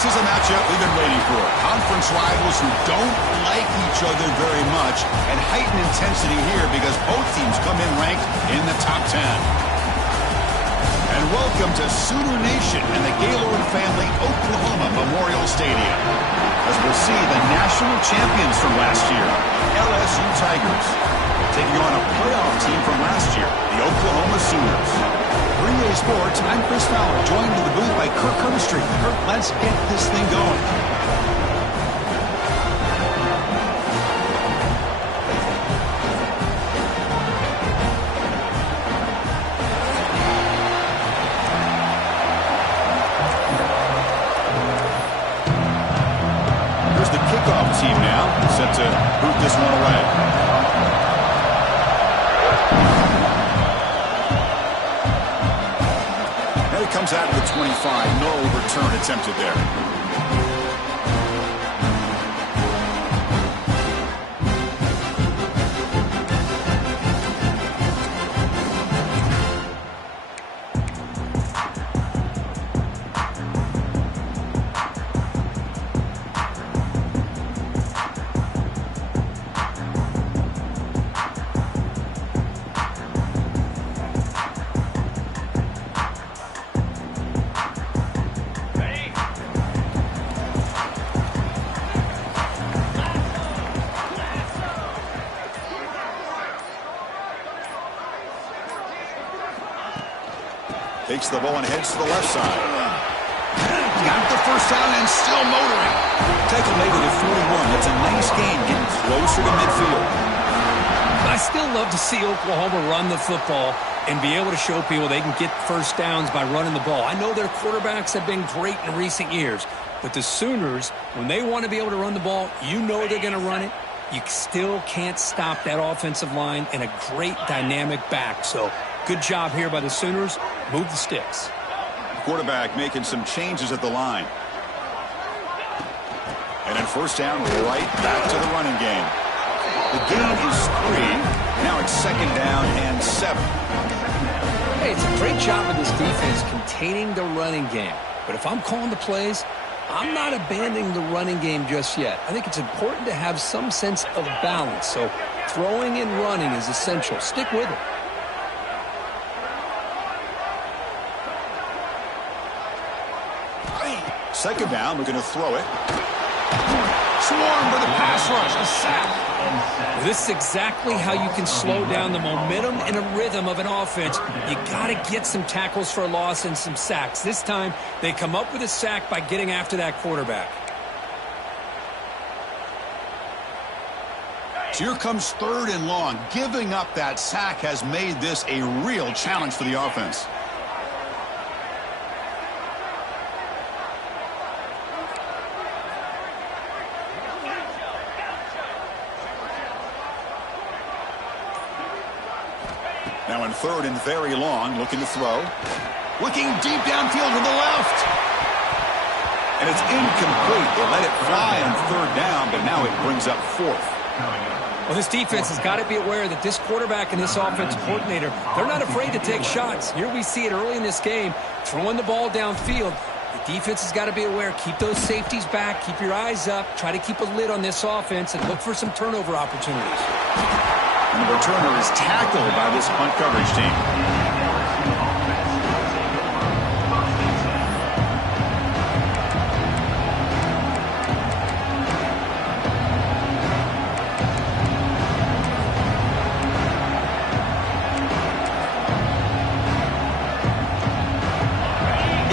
This is a matchup we've been waiting for. Conference rivals who don't like each other very much, and heightened intensity here because both teams come in ranked in the top 10. And welcome to Sooner Nation and the Gaylord Family Oklahoma Memorial Stadium, as we'll see the national champions from last year, LSU Tigers, taking on a playoff team from last year, the Oklahoma Sooners. 3A Sports, I'm Chris Fowler, joined in the booth by Kirk Hermstreet. Kirk, let's get this thing going. Here's the kickoff team now, set to boot this one away. Comes out of the 25. No return attempted there. Takes the ball and heads to the left side. Got the first down and still motoring. Tackle made it at 41. That's a nice gain, getting closer to midfield. I still love to see Oklahoma run the football and be able to show people they can get first downs by running the ball. I know their quarterbacks have been great in recent years, but the Sooners, when they want to be able to run the ball, you know they're going to run it. You still can't stop that offensive line and a great dynamic back. So good job here by the Sooners. Move the sticks. Quarterback making some changes at the line. And then first down, right back to the running game. The gain is 3. Now it's second down and 7. Hey, it's a great job of this defense containing the running game. But if I'm calling the plays, I'm not abandoning the running game just yet. I think it's important to have some sense of balance. So throwing and running is essential. Stick with it. Second down, looking to throw it. Swarmed with a pass rush, a sack. Well, this is exactly how you can slow down the momentum and a rhythm of an offense. You got to get some tackles for a loss and some sacks. This time, they come up with a sack by getting after that quarterback. So here comes third and long. Giving up that sack has made this a real challenge for the offense. Now in third and very long, looking to throw. Looking deep downfield to the left. And it's incomplete. They let it fly on third down, but now it brings up fourth. Well, this defense has got to be aware that this quarterback and this offensive coordinator, they're not afraid to take shots. Here we see it early in this game, throwing the ball downfield. The defense has got to be aware. Keep those safeties back. Keep your eyes up. Try to keep a lid on this offense and look for some turnover opportunities. And the returner is tackled by this punt coverage team.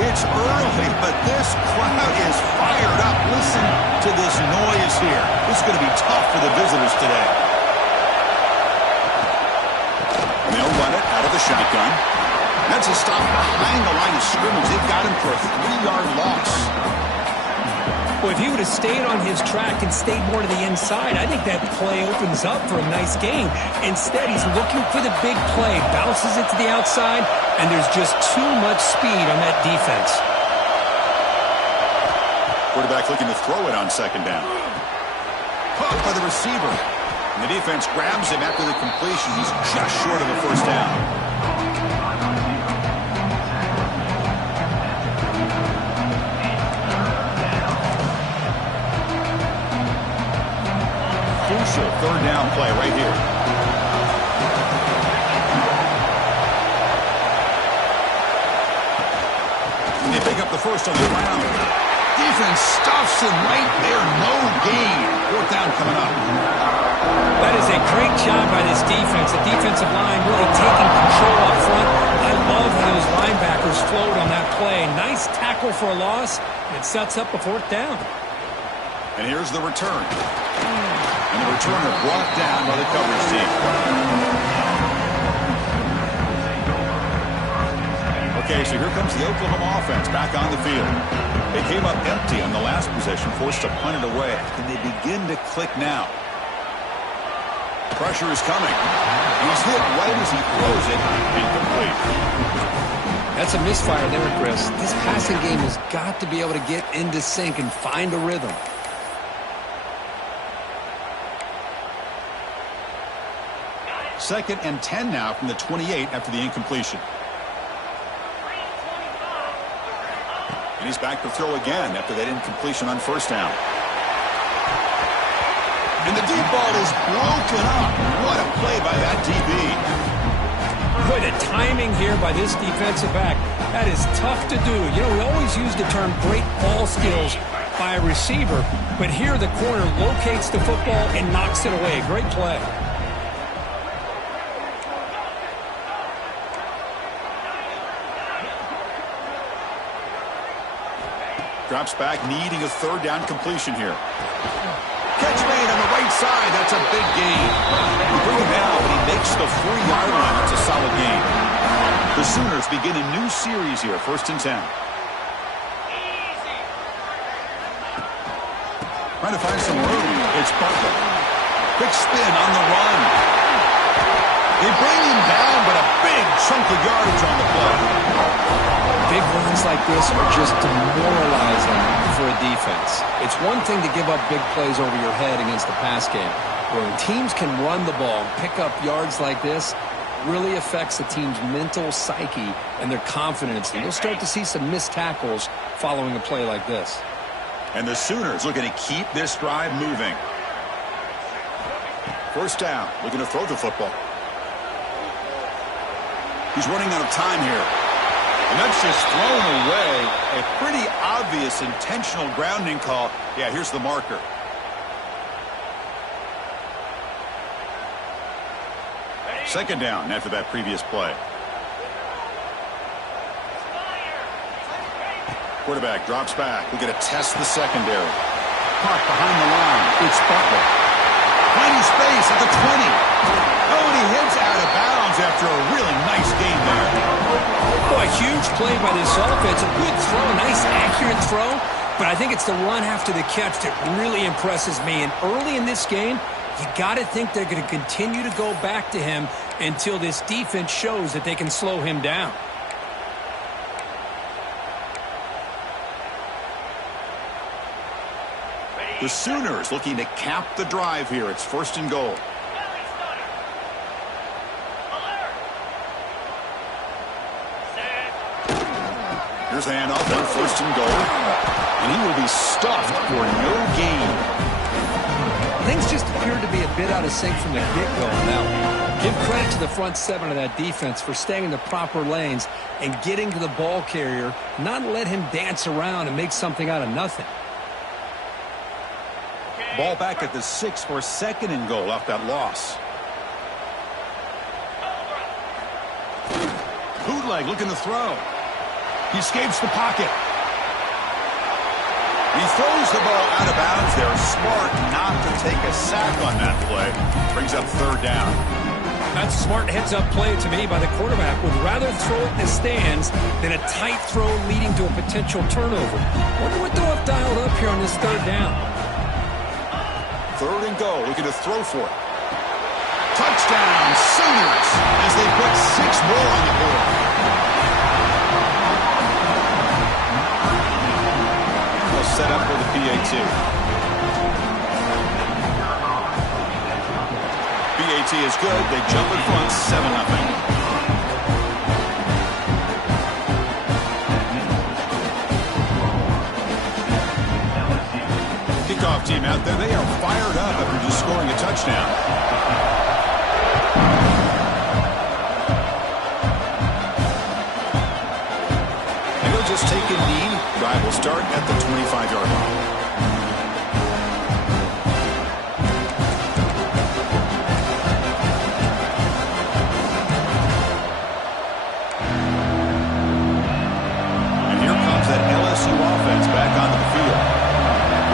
It's early, but this crowd is fired up. Listen to this noise here. This is going to be tough for the visitors today. They'll run it out of the shotgun. That's a stop behind the line of scrimmage. They've got him for a 3-yard loss. Well, if he would have stayed on his track and stayed more to the inside, I think that play opens up for a nice gain. Instead, he's looking for the big play, bounces it to the outside, and there's just too much speed on that defense. Quarterback looking to throw it on second down. Caught by the receiver. And the defense grabs him after the completion. He's just short of a first down. forced on the ground. Defense stuffs him right there. No gain. Fourth down coming up. That is a great job by this defense. The defensive line really taking control up front. I love how those linebackers flowed on that play. Nice tackle for a loss. It sets up a fourth down. And here's the return. And the returner brought down by the coverage team. Okay, so here comes the Oklahoma offense back on the field. They came up empty on the last possession, forced to punt it away. Can they begin to click now? Pressure is coming. He's hit right as he throws it. Incomplete. That's a misfire there, Chris. This passing game has got to be able to get into sync and find a rhythm. Second and 10 now from the 28 after the incompletion. And he's back to throw again after that incompletion on first down. And the deep ball is broken up. What a play by that DB. Boy, the timing here by this defensive back, that is tough to do. You know, we always use the term great ball skills by a receiver, but here the corner locates the football and knocks it away. Great play. Drops back, needing a third down completion here. Catch made on the right side. That's a big gain. You bring him down, but he makes the 4-yard line. That's a solid gain. The Sooners begin a new series here, first and 10. Trying to find some room. It's Butler. Quick spin on the run. They bring him down, but a big chunk of yardage on the play. Big runs like this are just demoralizing for a defense. It's one thing to give up big plays over your head against the pass game. When teams can run the ball and pick up yards like this, it really affects the team's mental psyche and their confidence. And you'll start to see some missed tackles following a play like this. And the Sooners looking to keep this drive moving. First down, looking to throw the football. He's running out of time here. And that's just thrown away. A pretty obvious intentional grounding call. Yeah, here's the marker. Second down after that previous play. Quarterback drops back. We're going to test the secondary. Park behind the line. It's Butler. Finding space at the 20. Oh, and he hits out of bounds after a really nice game there. Boy, huge play by this offense. A good throw, nice accurate throw. But I think it's the run after the catch that really impresses me. And early in this game, you got to think they're going to continue to go back to him until this defense shows that they can slow him down. The Sooners looking to cap the drive here. It's first and goal. Here's the handoff on first and goal. And he will be stuffed for no gain. Things just appeared to be a bit out of sync from the get-go. Now, give credit to the front seven of that defense for staying in the proper lanes and getting to the ball carrier, not let him dance around and make something out of nothing. Ball back at the 6 for second and goal off that loss. Bootleg looking to throw. He escapes the pocket. He throws the ball out of bounds there. Smart not to take a sack on that play. Brings up third down. That's a smart heads-up play to me by the quarterback. Would rather throw it in the stands than a tight throw leading to a potential turnover. Wonder what they'll have dialed up here on this third down. Third and goal, looking to throw for it. Touchdown, Sooners, as they put 6 more on the board. They'll set up for the PAT. PAT is good. They jump in front, 7-0. Kickoff team out there, they are fired up after just scoring a touchdown. And he'll just take a knee Drive will start at the 25-yard line. And here comes that LSU offense back onto the field.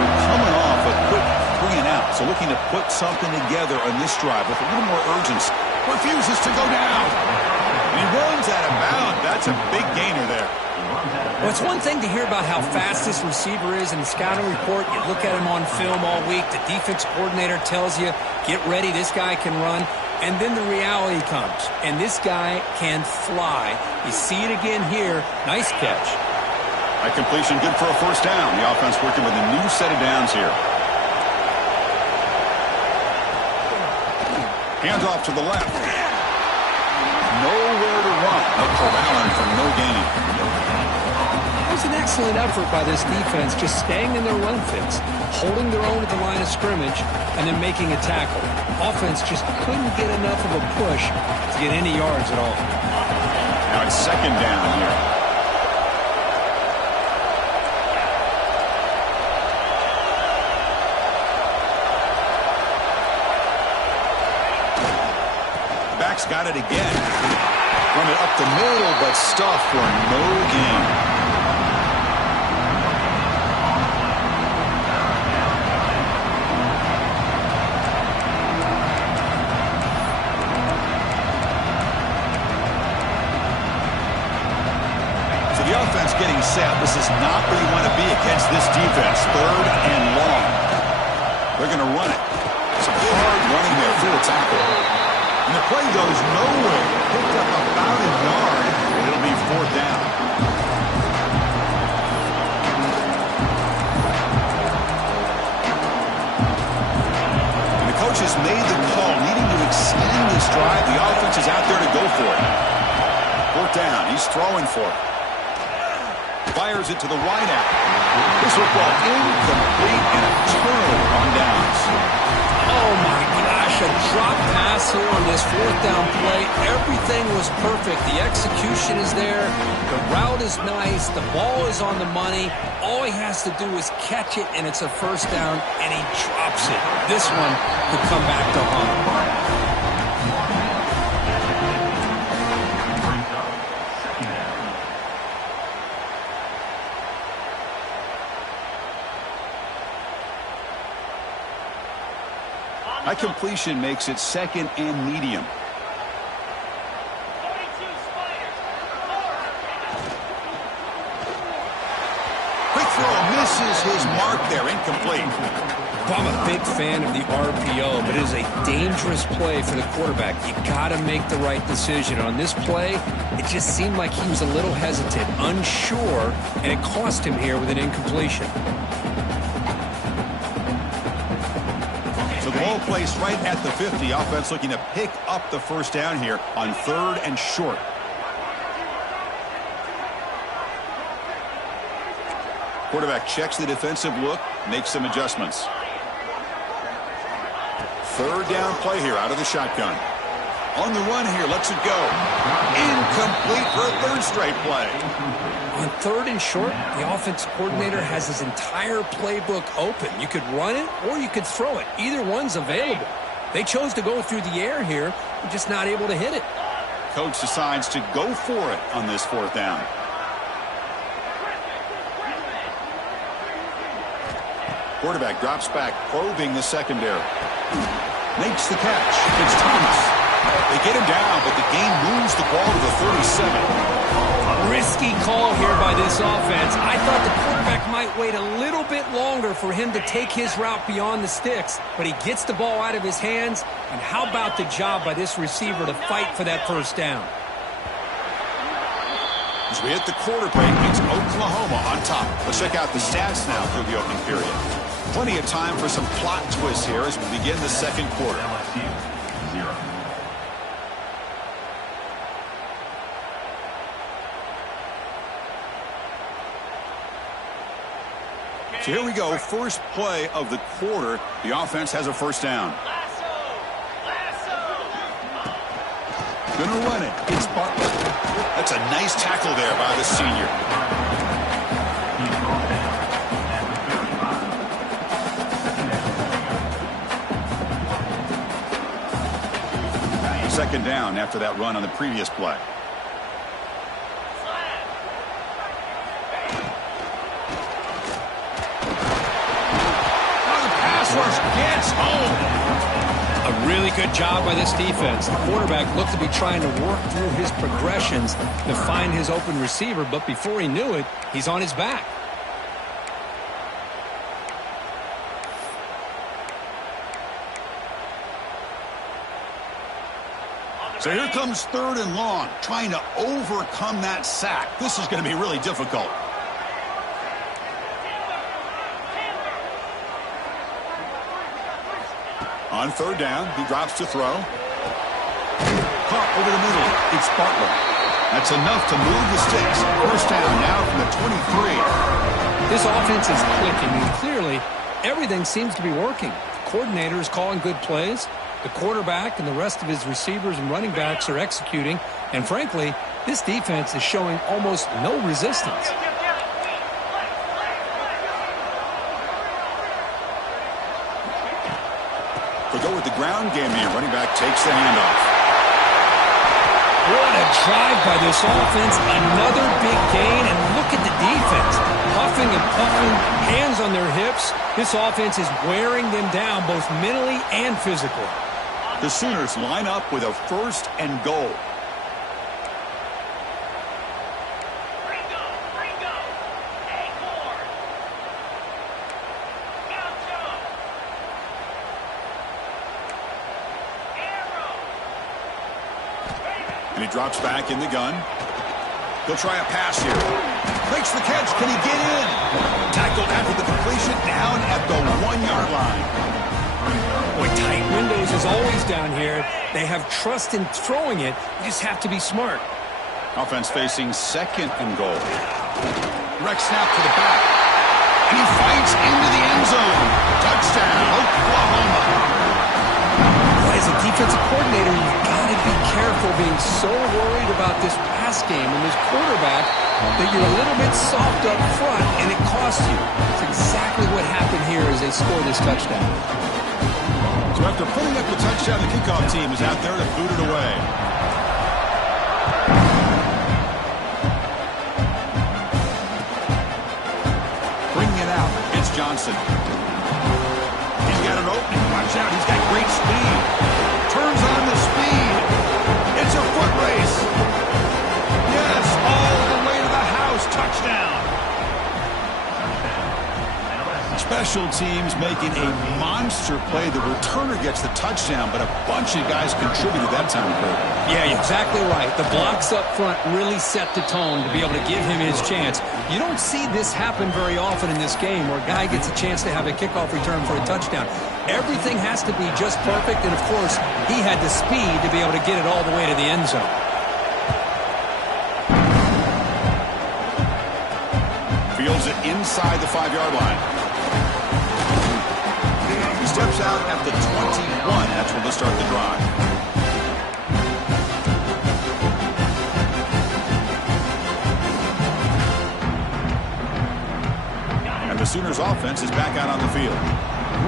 We're coming off a quick 3-and-out, so looking to put something together on this drive with a little more urgency. Refuses to go down. And he runs out of bounds. That's a big gainer there. Well, it's one thing to hear about how fast this receiver is in the scouting report. You look at him on film all week. The defense coordinator tells you, get ready, this guy can run. And then the reality comes, and this guy can fly. You see it again here. Nice catch. That completion good for a first down. The offense working with a new set of downs here. Hands off to the left. Nowhere to run. Corralling for no gain. It was an excellent effort by this defense, just staying in their run fits, holding their own at the line of scrimmage, and then making a tackle. Offense just couldn't get enough of a push to get any yards at all. Now it's second down here. Back's got it again. Run it up the middle, but stuffed for no gain. Getting set. This is not where you want to be against this defense. Third and long. They're going to run it. Some hard running there through a tackle. And the play goes nowhere. Picked up about a yard, and it'll be fourth down. And the coach has made the call, needing to extend this drive. The offense is out there to go for it. Fourth down. He's throwing for it. Fires it to the wide out. This football incomplete and a turnover on downs. Oh my gosh, a drop pass here on this fourth down play. Everything was perfect. The execution is there. The route is nice. The ball is on the money. All he has to do is catch it, and it's a first down, and he drops it. This one could come back to haunt. That completion makes it second and medium. Quick throw misses his mark there, incomplete. I'm a big fan of the RPO, but it is a dangerous play for the quarterback. You got to make the right decision. On this play, it just seemed like he was a little hesitant, unsure, and it cost him here with an incompletion. So the ball placed right at the 50. Offense looking to pick up the first down here on third and short. Quarterback checks the defensive look, makes some adjustments. Third down play here out of the shotgun. On the run here, lets it go. Incomplete for a third straight play. On third and short, the offense coordinator has his entire playbook open. You could run it or you could throw it. Either one's available. They chose to go through the air here, and just not able to hit it. Coach decides to go for it on this fourth down. Quarterback drops back, probing the secondary. Makes the catch. It's Thomas. They get him down, but the game moves the ball to the 37. Risky call here by this offense. I thought the quarterback might wait a little bit longer for him to take his route beyond the sticks, but he gets the ball out of his hands. And how about the job by this receiver to fight for that first down? As we hit the quarter break, it's Oklahoma on top. Let's check out the stats now through the opening period. Plenty of time for some plot twists here as we begin the second quarter. LSU 0. So here we go, first play of the quarter. The offense has a first down. Gonna run it. It's Butler. That's a nice tackle there by the senior. Second down after that run on the previous play. Now the pass rush gets home. A really good job by this defense. The quarterback looked to be trying to work through his progressions to find his open receiver, but before he knew it, he's on his back. So here comes 3rd and long, trying to overcome that sack. This is going to be really difficult. On 3rd down, he drops to throw. Caught over the middle. It's Bartlett. That's enough to move the sticks. First down now from the 23. This offense is clicking, and clearly everything seems to be working. The coordinator is calling good plays. The quarterback and the rest of his receivers and running backs are executing. And frankly, this defense is showing almost no resistance. They'll go with the ground game here. Running back takes the handoff. What a drive by this offense. Another big gain. And look at the defense. Huffing and puffing, hands on their hips. This offense is wearing them down both mentally and physically. The Sooners line up with a 1st and goal. And he drops back in the gun. He'll try a pass here. Makes the catch. Can he get in? Tackled after the completion, down at the 1-yard line. Boy, tight windows is always down here. They have trust in throwing it. You just have to be smart. Offense facing 2nd and goal. Direct snap to the back. And he fights into the end zone. Touchdown, Oklahoma. Boy, as a defensive coordinator, you've got to be careful being so worried about this pass game and this quarterback that you're a little bit soft up front and it costs you. It's exactly what happened here as they score this touchdown. So after putting up the touchdown, the kickoff team is out there to boot it away. Bringing it out, it's Johnson. He's got an opening. Watch out, he's got great speed. Turns on the speed. It's a foot race. Yes, all the way to the house. Touchdown. Special teams making a monster play. The returner gets the touchdown, but a bunch of guys contributed that time. Yeah, you're exactly right. The blocks up front really set the tone to be able to give him his chance. You don't see this happen very often in this game where a guy gets a chance to have a kickoff return for a touchdown. Everything has to be just perfect, and of course, he had the speed to be able to get it all the way to the end zone. Fields it inside the 5-yard line. He steps out at the 21. That's where they'll start the drive. And the Sooners offense is back out on the field.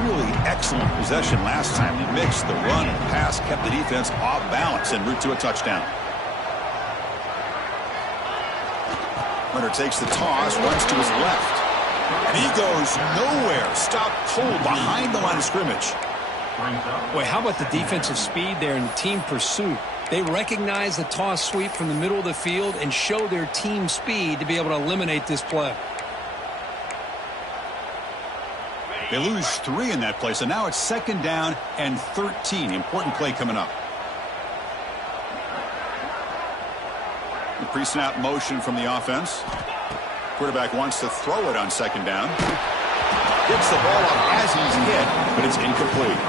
Really excellent possession last time. They mixed the run and pass, kept the defense off balance en route to a touchdown. Runner takes the toss, runs to his left. And he goes nowhere. Stopped cold behind the line of scrimmage. Boy, how about the defensive speed there and the team pursuit? They recognize the toss sweep from the middle of the field and show their team speed to be able to eliminate this play. They lose 3 in that play, so now it's 2nd down and 13. Important play coming up. The pre-snap motion from the offense. Quarterback wants to throw it on 2nd down. Gets the ball up as he's hit, but it's incomplete.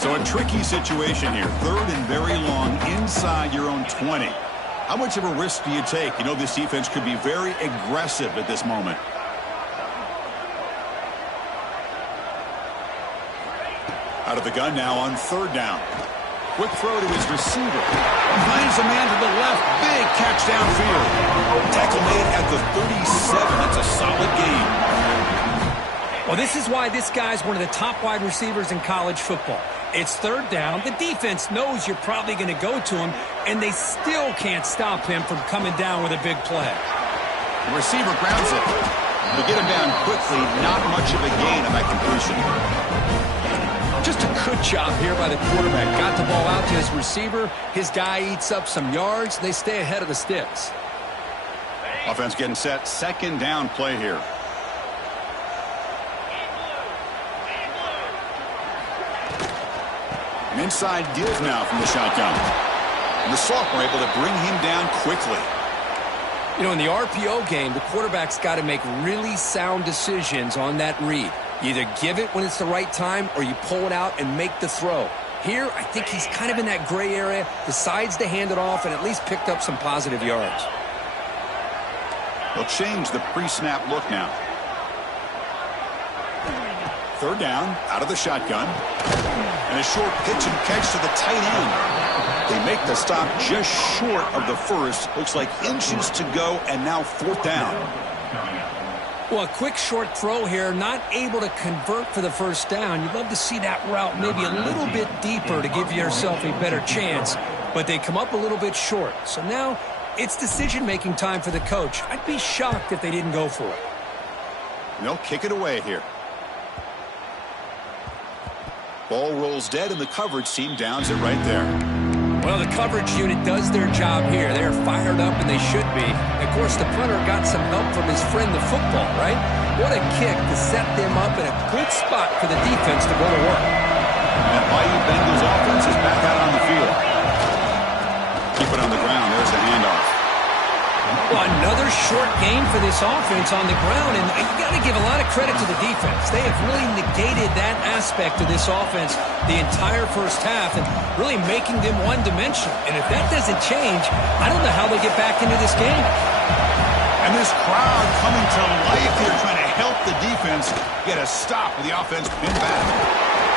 So a tricky situation here. 3rd and very long inside your own 20. How much of a risk do you take? You know this defense could be very aggressive at this moment. Out of the gun now on 3rd down. Quick throw to his receiver. Finds a man to the left. Big catch downfield. Tackle made at the 37. That's a solid gain. Well, this is why this guy's one of the top wide receivers in college football. It's third down. The defense knows you're probably going to go to him, and they still can't stop him from coming down with a big play. The receiver grounds it. To get him down quickly, not much of a gain on that completion. Just a good job here by the quarterback. Got the ball out to his receiver. His guy eats up some yards. They stay ahead of the sticks. Offense getting set. Second down play here. An inside give now from the shotgun. And the sophomore able to bring him down quickly. You know, in the RPO game, the quarterback's got to make really sound decisions on that read. You either give it when it's the right time or you pull it out and make the throw. Here, I think he's kind of in that gray area, decides to hand it off and at least picked up some positive yards. They'll change the pre-snap look now. Third down, out of the shotgun. And a short pitch and catch to the tight end. They make the stop just short of the first. Looks like inches to go, and now fourth down. Well, a quick short throw here, not able to convert for the first down. You'd love to see that route maybe a little bit deeper to give yourself a better chance, but they come up a little bit short. So now it's decision-making time for the coach. I'd be shocked if they didn't go for it. And they'll kick it away here. Ball rolls dead, and the coverage team downs it right there. Well, the coverage unit does their job here. They're fired up, and they should be. And of course, the punter got some help from his friend, the football, right? What a kick to set them up in a good spot for the defense to go to work. And Bayou Bengals offense is back out on the field. Keep it on the ground. There's the handoff. Well, another short game for this offense on the ground, and you got to give a lot of credit to the defense. They have really negated that aspect of this offense the entire first half and really making them one-dimensional. And if that doesn't change, I don't know how they get back into this game. And this crowd coming to life here, trying to help the defense get a stop with the offense pinned back.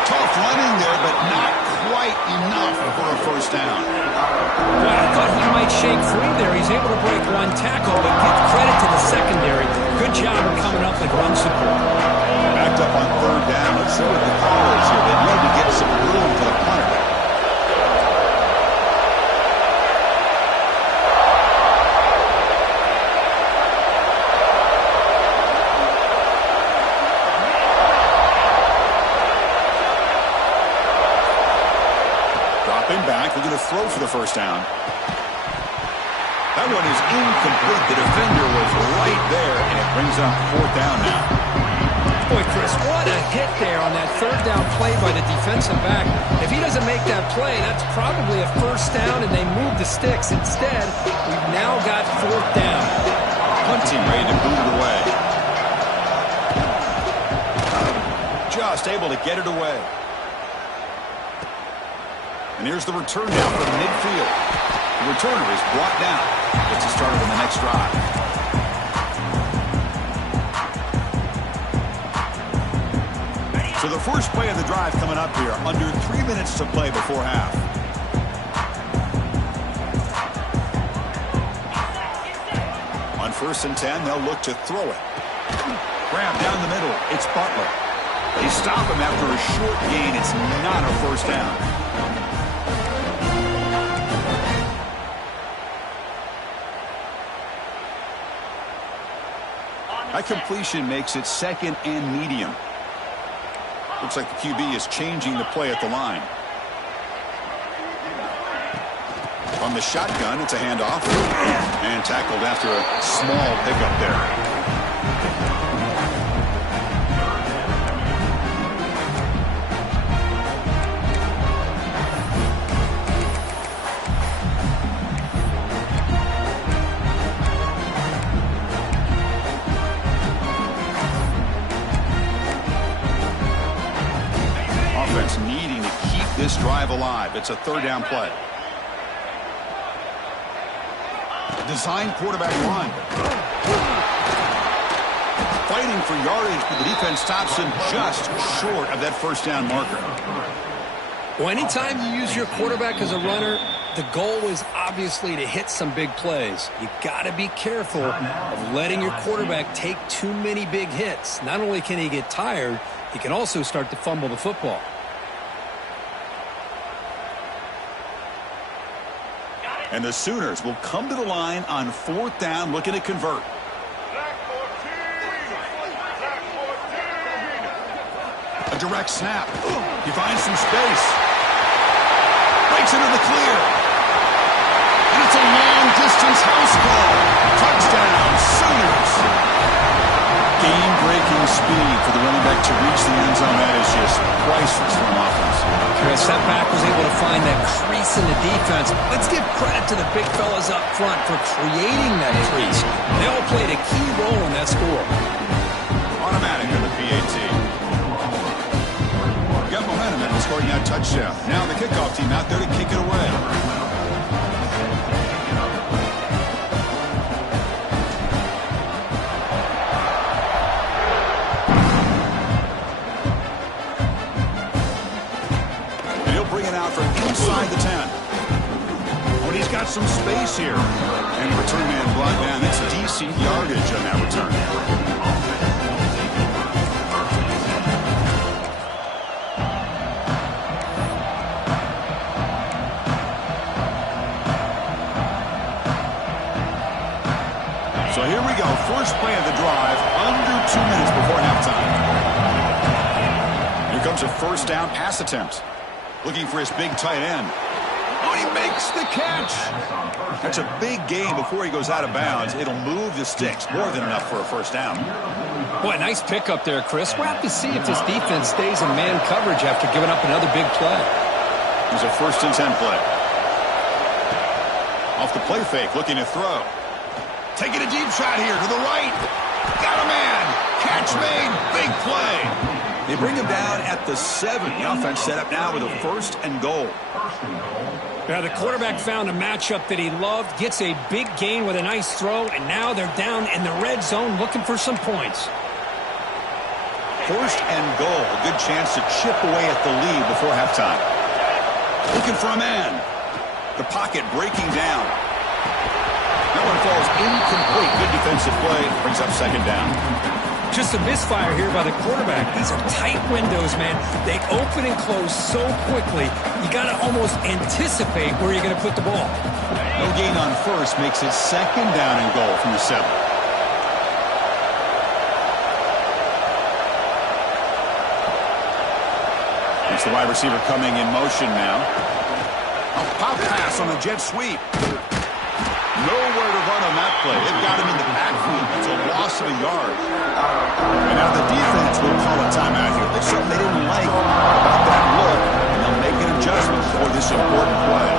Tough running there, but not quite enough for a first down. Well, I thought he might shake free there. He's able to break one tackle, but give credit to the secondary. Good job of coming up with run support. Backed up on third down. Let's see what the call is here. They need to get some room for the punter. Back, we're going to throw for the first down. That one is incomplete. The defender was right there, and it brings up fourth down now. Boy, Chris, what a hit there on that third down play by the defensive back. If he doesn't make that play, that's probably a first down, and they move the sticks. Instead, we've now got fourth down. Punt team ready to boot it away. Just able to get it away. And here's the return now from midfield. The returner is brought down. Gets us started on the next drive. So the first play of the drive coming up here. Under 3 minutes to play before half. On 1st and 10, they'll look to throw it. Grab down the middle. It's Butler. They stop him after a short gain. It's not a first down. That completion makes it second and medium. Looks like the QB is changing the play at the line. On the shotgun, it's a handoff. And tackled after a small pickup there. Needing to keep this drive alive. It's a third down play. Design quarterback run. Fighting for yardage, but the defense stops him just short of that first down marker. Well, anytime you use your quarterback as a runner, the goal is obviously to hit some big plays. You got to be careful of letting your quarterback take too many big hits. Not only can he get tired, he can also start to fumble the football. And the Sooners will come to the line on 4th down, looking to convert. A direct snap. He finds some space. Breaks into the clear. And it's a long-distance house call. Touchdown, Sooners. Game-breaking speed for the running back to reach the end zone. That is just priceless for an offense. Chris, that back was able to find that crease in the defense. Let's give credit to the big fellas up front for creating that crease. They all played a key role in that score. Automatic on the PAT. Got momentum after scoring that touchdown. Now the kickoff team out there to kick it away. And he'll bring it out from inside the 10. Oh, and he's got some space here. And the return man brought down. That's decent yardage on that return. So here we go. First play of the drive, under 2 minutes before halftime. Here comes a first down pass attempt. Looking for his big tight end. Oh, he makes the catch. That's a big gain before he goes out of bounds. It'll move the sticks. More than enough for a first down. Boy, nice pickup there, Chris. We'll have to see if this defense stays in man coverage after giving up another big play. It was a 1st and 10 play. Off the play fake, looking to throw. Taking a deep shot here to the right. Got a man. Catch made. Big play. They bring him down at the 7. The offense set up now with a 1st and goal. Now the quarterback found a matchup that he loved, gets a big gain with a nice throw, and now they're down in the red zone looking for some points. 1st and goal. A good chance to chip away at the lead before halftime. Looking for a man. The pocket breaking down. That one falls incomplete. Good defensive play. Brings up 2nd down. Just a misfire here by the quarterback. These are tight windows, man. They open and close so quickly, you got to almost anticipate where you're going to put the ball. No gain on 1st makes it 2nd down and goal from the 7. It's the wide receiver coming in motion now. A pop pass on a jet sweep. Nowhere to run on that play. It got him in the backfield. It's a loss of a yard. And now the defense will call a timeout here. There's something they didn't like about that look, and they'll make an adjustment for this important play.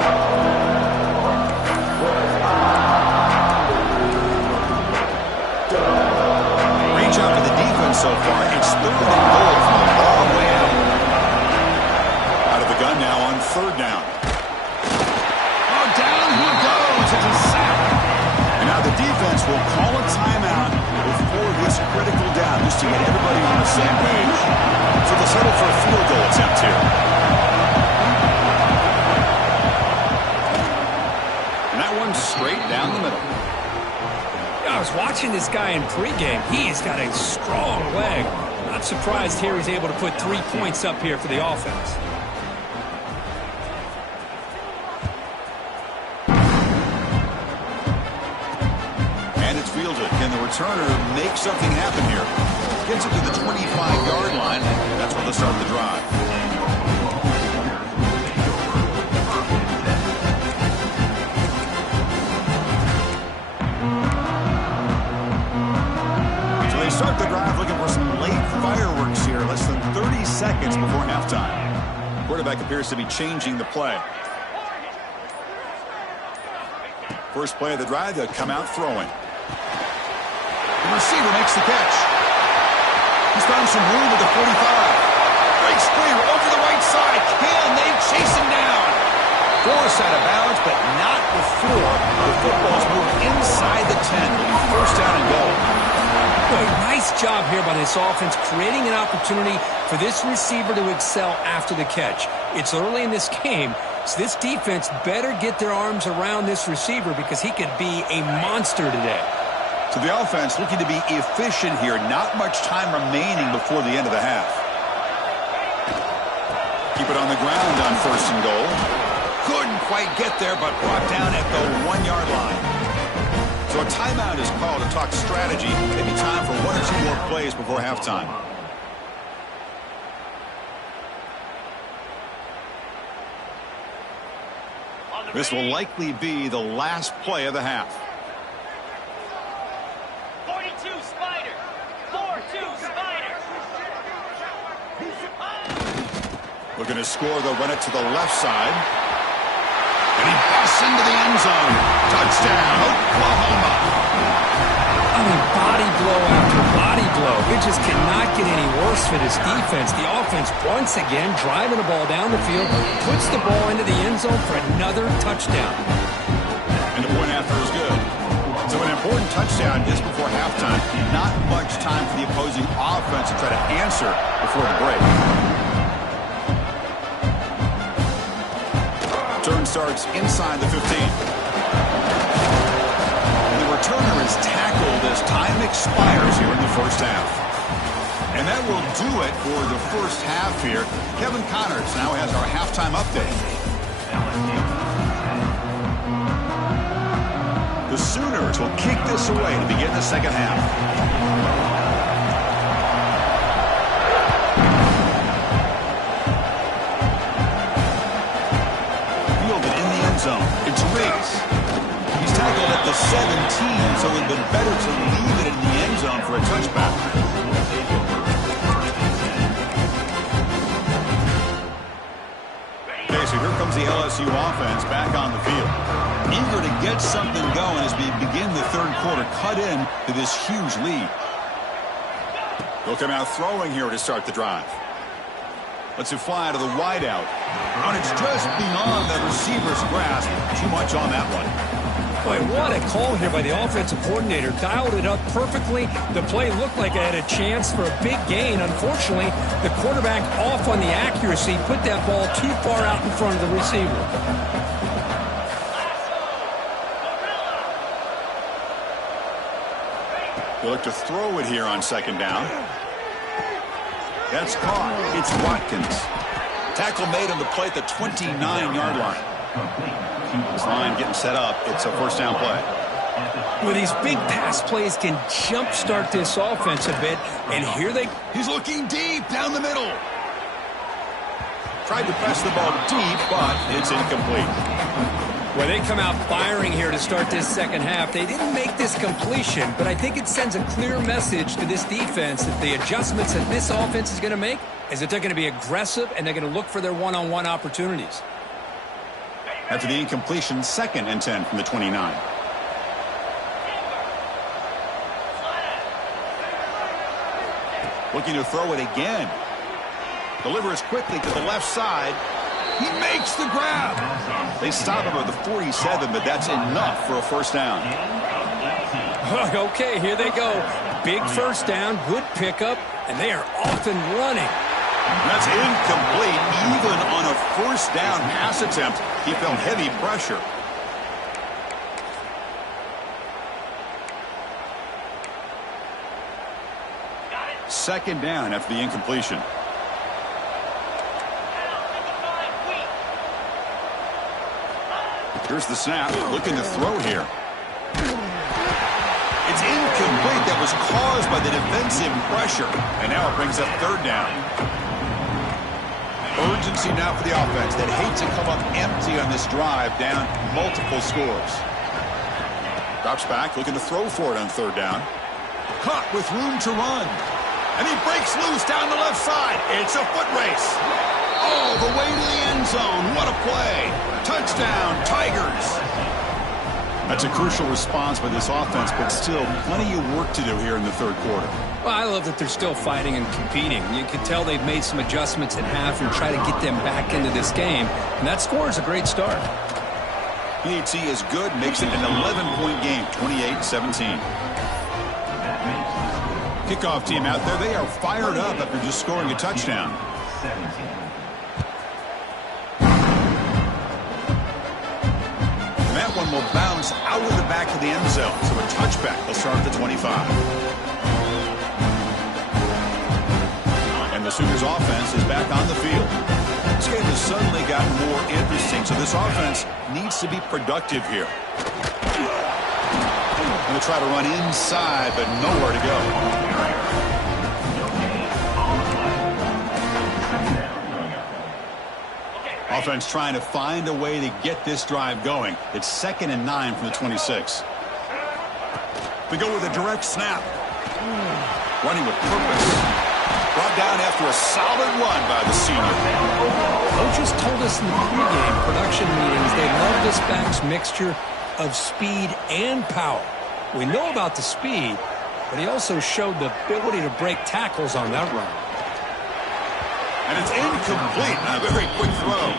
Reach out for the defense so far. It's 3rd and goal from a long way out. Out of the gun now on 3rd down. Oh, down he goes. It's a sack. And now the defense will call a timeout before this critical down, just to get everybody on the same page. So they'll settle for a field goal attempt here. And that one's straight down the middle. I was watching this guy in pregame. He's got a strong leg. Not surprised here he's able to put 3 points up here for the offense. Can the returner make something happen here? Gets it to the 25-yard line. That's where they'll start the drive. So they start the drive looking for some late fireworks here. Less than 30 seconds before halftime. Quarterback appears to be changing the play. First play of the drive, they'll come out throwing. The receiver makes the catch. He's found some room at the 45. Breaks clear over the right side. Can they chase him down? Forced out of bounds, but not before the football's moved inside the 10. It'll be 1st down and goal. Boy, nice job here by this offense, creating an opportunity for this receiver to excel after the catch. It's early in this game, so this defense better get their arms around this receiver because he could be a monster today. So the offense looking to be efficient here. Not much time remaining before the end of the half. Keep it on the ground on 1st and goal. Couldn't quite get there, but brought down at the 1-yard line. So a timeout is called to talk strategy. Maybe time for 1 or 2 more plays before halftime. This will likely be the last play of the half. 42 Spider. 4-2 Spider. Looking to score, they'll run it to the left side. And he busts into the end zone. Touchdown, Oklahoma. I mean, body blow after body blow. It just cannot get any worse for this defense. The offense, once again, driving the ball down the field, puts the ball into the end zone for another touchdown. And the point after is good. So an important touchdown just before halftime. Not much time for the opposing offense to try to answer before the break. Turn starts inside the 15. The returner is tackled as time expires here in the first half. And that will do it for the first half here. Kevin Connors now has our halftime update. The Sooners will kick this away to begin the second half. Zone. It's Riggs. He's tackled at the 17, so it would have been better to leave it in the end zone for a touchback. Okay, so here comes the LSU offense back on the field. Eager to get something going as we begin the third quarter, cut in to this huge lead. They'll come out throwing here to start the drive. Let's it fly to the wideout. And it's just beyond the receiver's grasp. Too much on that one. Boy, what a call here by the offensive coordinator. Dialed it up perfectly. The play looked like it had a chance for a big gain. Unfortunately, the quarterback off on the accuracy, put that ball too far out in front of the receiver. They look to throw it here on 2nd down. That's caught. It's Watkins. Tackle made on the play at the 29-yard line. This line getting set up. It's a first down play. Well, these big pass plays can jumpstart this offense a bit. And here He's looking deep down the middle. Tried to press the ball deep, but it's incomplete. Well, they come out firing here to start this second half. They didn't make this completion, but I think it sends a clear message to this defense that the adjustments that this offense is going to make is that they're going to be aggressive and they're going to look for their one-on-one opportunities. After the incompletion, 2nd and 10 from the 29. Looking to throw it again. Delivers quickly to the left side. He makes the grab. They stop him at the 47, but that's enough for a first down. Okay, here they go. Big first down, good pickup, and they are off and running. That's incomplete. Even on a first down pass attempt, he felt heavy pressure. Second down after the incompletion. Here's the snap. Looking to throw here. It's incomplete. That was caused by the defensive pressure. And now it brings up 3rd down. Urgency now for the offense that hates to come up empty on this drive, down multiple scores. Drops back, looking to throw for it on 3rd down. Caught with room to run. And he breaks loose down the left side. It's a foot race. All the way to the end zone. What a play. Touchdown, Tigers. That's a crucial response by this offense, but still plenty of work to do here in the third quarter. Well, I love that they're still fighting and competing. You can tell they've made some adjustments at half and try to get them back into this game. And that score is a great start. PAT is good, makes it an 11-point game, 28-17. Kickoff team out there, they are fired up after just scoring a touchdown. one will bounce out of the back of the end zone. So a touchback. They'll start at the 25. And the Sooners offense is back on the field. This game has suddenly gotten more interesting, so this offense needs to be productive here. Going to try to run inside, but nowhere to go. Offense trying to find a way to get this drive going. It's 2nd and 9 from the 26. They go with a direct snap. Running with purpose. Brought down after a solid run by the senior. Coaches told us in the pregame production meetings they love this back's mixture of speed and power. We know about the speed, but he also showed the ability to break tackles on that run. And it's incomplete. A very quick throw.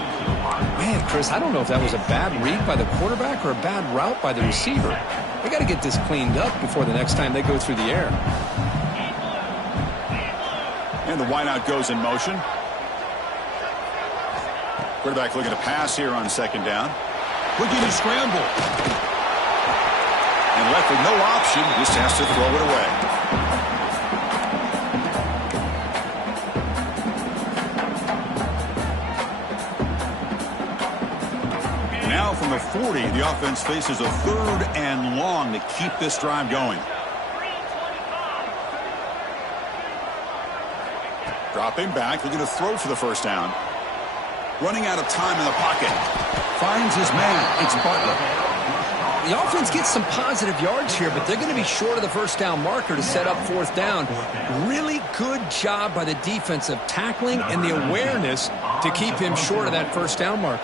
Man, Chris, I don't know if that was a bad read by the quarterback or a bad route by the receiver. They got to get this cleaned up before the next time they go through the air. And the wideout goes in motion. Quarterback looking to pass here on 2nd down. Looking to scramble. And left with no option, just has to throw it away. Now from the 40, the offense faces a 3rd and long to keep this drive going. Dropping back, looking to throw for the 1st down. Running out of time in the pocket. Finds his man. It's Butler. The offense gets some positive yards here, but they're going to be short of the 1st down marker to set up 4th down. Really good job by the defense of tackling and the awareness to keep him short of that 1st down marker.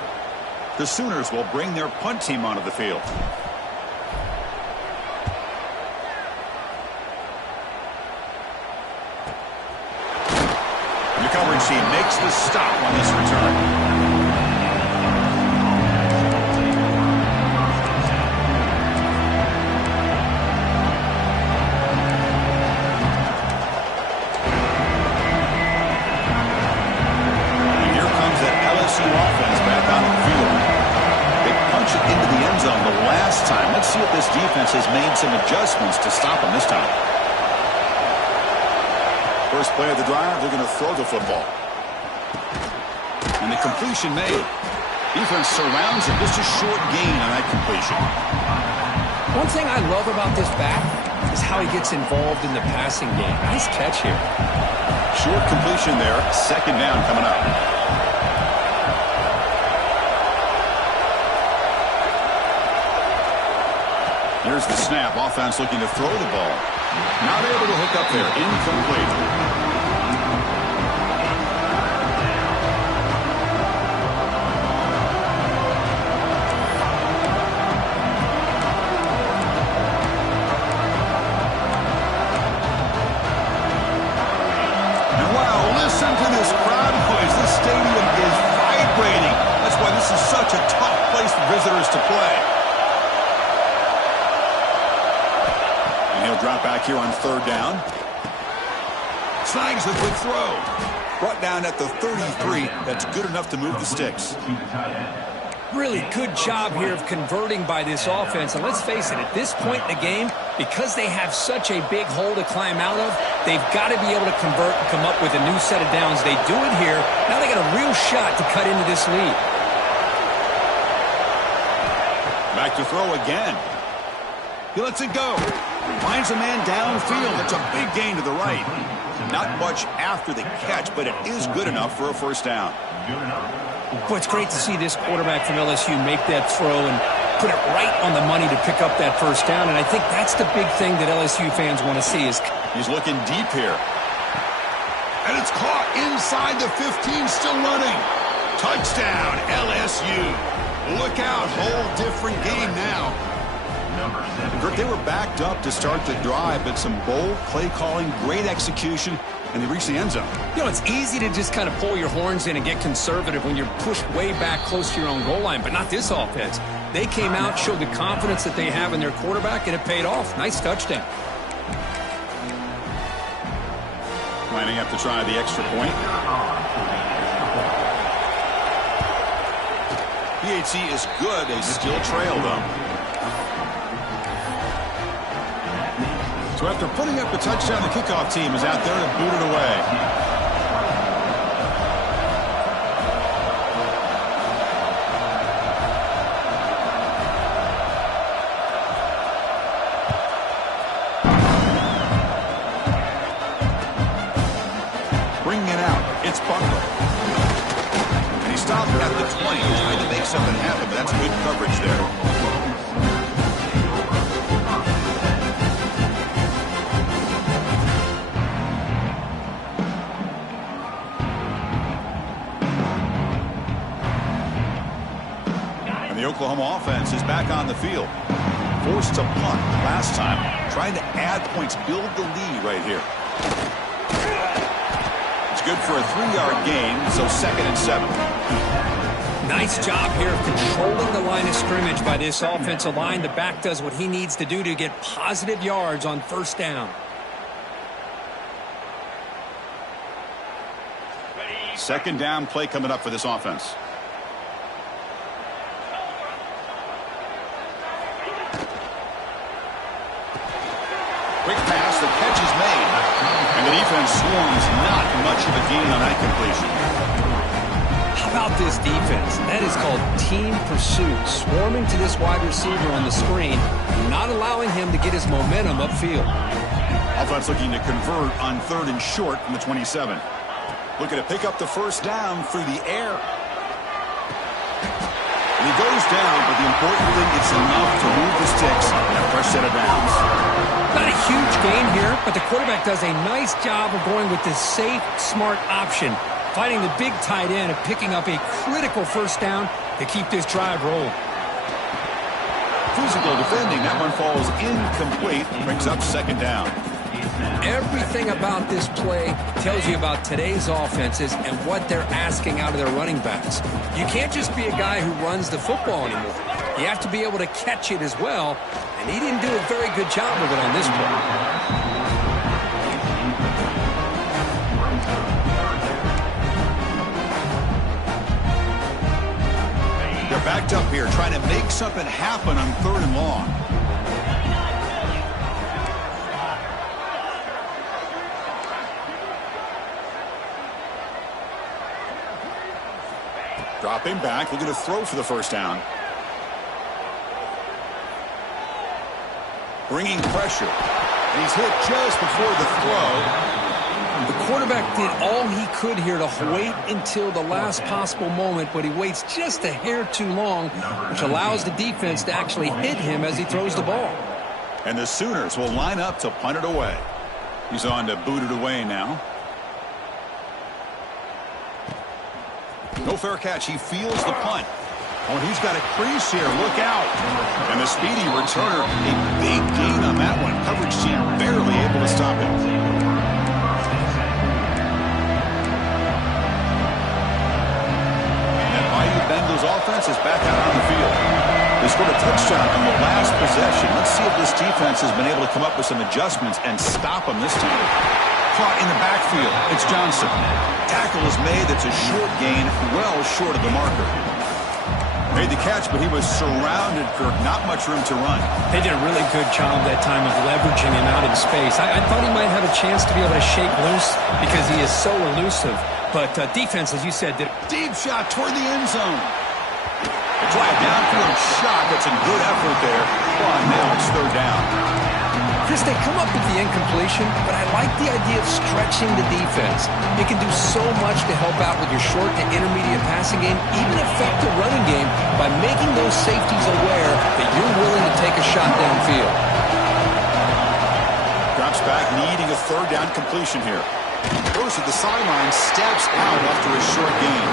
The Sooners will bring their punt team onto the field. And the coverage team makes the stop on this return. LSU offense back on the field. They punch it into the end zone the last time. Let's see if this defense has made some adjustments to stop them this time. First play of the drive, they're going to throw the football. And the completion made. Defense surrounds it. Just a short gain on that completion. One thing I love about this back is how he gets involved in the passing game. Nice catch here. Short completion there. 2nd down coming up. Here's the snap. Offense looking to throw the ball. Not able to hook up there. Incomplete. And wow, listen to this crowd noise. This stadium is vibrating. That's why this is such a tough place for visitors to play. He'll drop back here on 3rd down. Snags the quick throw. Brought down at the 33. That's good enough to move the sticks. Really good job here of converting by this offense. And let's face it, at this point in the game, because they have such a big hole to climb out of, they've got to be able to convert and come up with a new set of downs. They do it here. Now they got a real shot to cut into this lead. Back to throw again. He lets it go. Finds a man downfield. That's a big gain to the right. Not much after the catch, but it is good enough for a 1st down. Boy, it's great to see this quarterback from LSU make that throw and put it right on the money to pick up that 1st down. And I think that's the big thing that LSU fans want to see. He's looking deep here. And it's caught inside the 15, still running. Touchdown, LSU. Look out, whole different game now. Kirk, they were backed up to start the drive, but some bold play calling, great execution, and they reached the end zone. You know, it's easy to just kind of pull your horns in and get conservative when you're pushed way back close to your own goal line, but not this offense. They came out, showed the confidence that they have in their quarterback, and it paid off. Nice touchdown. Lining up to try the extra point. PAT is good. They still trail, though. So after putting up the touchdown, the kickoff team is out there to boot it away. At the 20, trying to make something happen, but that's good coverage there. And the Oklahoma offense is back on the field. Forced to punt last time, trying to add points, build the lead right here. It's good for a 3-yard gain, so 2nd and 7. Nice job here of controlling the line of scrimmage by this offensive line. The back does what he needs to do to get positive yards on 1st down. Second down play coming up for this offense. Quick pass, the catch is made. And the defense swarms, not much of a gain on that completion. How about this defense? That is called team pursuit. Swarming to this wide receiver on the screen, not allowing him to get his momentum upfield. Offense looking to convert on 3rd and short from the 27. Looking to pick up the 1st down through the air. And he goes down, but the important thing, it's enough to move the sticks and a fresh set of downs. Not a huge gain here, but the quarterback does a nice job of going with this safe, smart option, finding the big tight end and picking up a critical 1st down to keep this drive rolling. Physical defending. That one falls incomplete. Brings up 2nd down. Everything about this play tells you about today's offenses and what they're asking out of their running backs. You can't just be a guy who runs the football anymore. You have to be able to catch it as well, and he didn't do a very good job of it on this play. They're backed up here, trying to make something happen on 3rd and long. Dropping back, looking to throw for the 1st down. Bringing pressure. And he's hit just before the throw. The quarterback did all he could here to wait until the last possible moment, but he waits just a hair too long, which allows the defense to actually hit him as he throws the ball. And the Sooners will line up to punt it away. He's on to boot it away now. No fair catch. He feels the punt. Oh, and he's got a crease here. Look out. And the speedy returner, a big gain on that one. Coverage team barely able to stop it. Bengals offense is back out on the field. They scored a touchdown on the last possession. Let's see if this defense has been able to come up with some adjustments and stop them this time. Caught in the backfield. It's Johnson. Tackle is made. That's a short gain, well short of the marker. Made the catch, but he was surrounded, Kirk. Not much room to run. They did a really good job that time of leveraging him out in space. I thought he might have a chance to be able to shake loose because he is so elusive. But defense, as you said, did deep shot toward the end zone. A drive downfield shot. That's a good effort there. But now it's 3rd down. Chris, they come up with the incompletion, but I like the idea of stretching the defense. It can do so much to help out with your short to intermediate passing game, even affect the running game by making those safeties aware that you're willing to take a shot downfield. Drops back, needing a 3rd down completion here. Goes to the sideline, steps out after a short gain.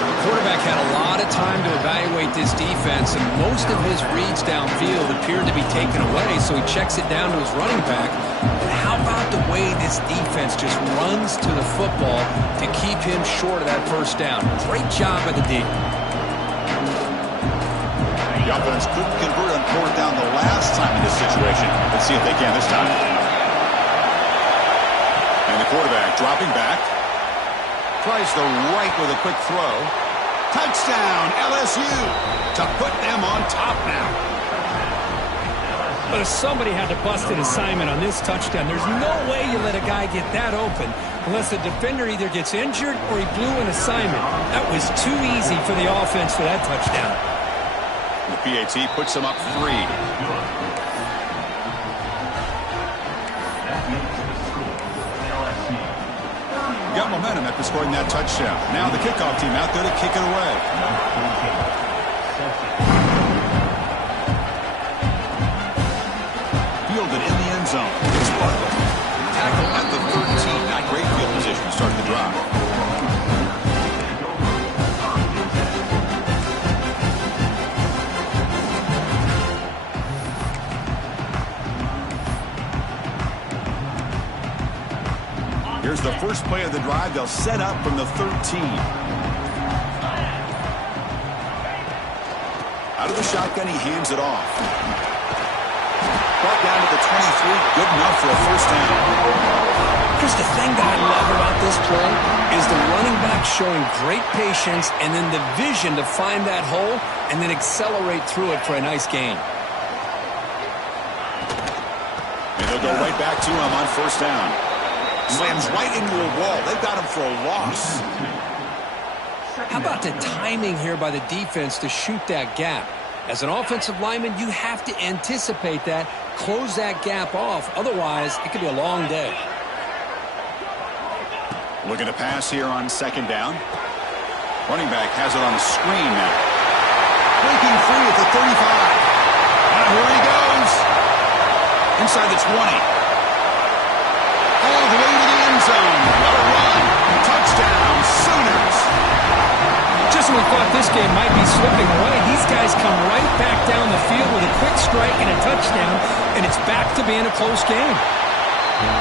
The quarterback had a lot of time to evaluate this defense, and most of his reads downfield appeared to be taken away, so he checks it down to his running back. But how about the way this defense just runs to the football to keep him short of that 1st down? Great job by the D. The offense couldn't convert on 4th down the last time in this situation. Let's see if they can this time. And the quarterback dropping back. Tries the right with a quick throw. Touchdown, LSU, to put them on top now. But if somebody had to bust an assignment on this touchdown, there's no way you let a guy get that open unless the defender either gets injured or he blew an assignment. That was too easy for the offense for that touchdown. The PAT puts them up 3. Got momentum after scoring that touchdown. Now the kickoff team out there to kick it away. Fielded in the end zone. It's Bartlett. Tackle at the 13. Not great field position to start the drive. Here's the first play of the drive. They'll set up from the 13. Out of the shotgun, he hands it off. Brought down to the 23. Good enough for a first down. Chris, the thing that I love about this play is the running back showing great patience and then the vision to find that hole and then accelerate through it for a nice gain. And they'll go right back to him on first down. Slams right into a wall. They've got him for a loss. How about the timing here by the defense to shoot that gap? As an offensive lineman, you have to anticipate that, close that gap off. Otherwise, it could be a long day. Looking to pass here on second down. Running back has it on the screen now. Breaking free at the 35. And here he goes. Inside the 20. All the way to the end zone. What a run. Touchdown, Sooners. Just when we thought this game might be slipping away, these guys come right back down the field with a quick strike and a touchdown, and it's back to being a close game.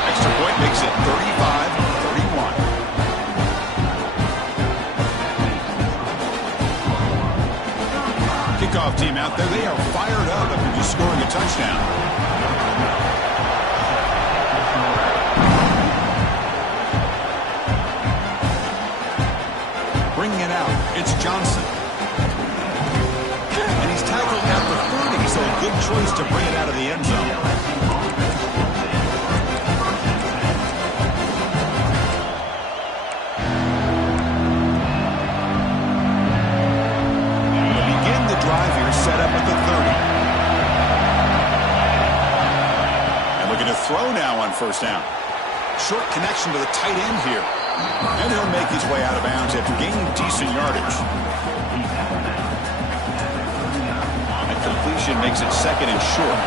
Extra point makes it 35-31. Kickoff team out there. They are fired up after just scoring a touchdown. Bringing it out, it's Johnson. And he's tackled at the 30, so a good choice to bring it out of the end zone. We'll begin the drive here, set up at the 30. And looking to throw now on first down. Short connection to the tight end here. And he'll make his way out of bounds after gaining decent yardage. That completion makes it second and short.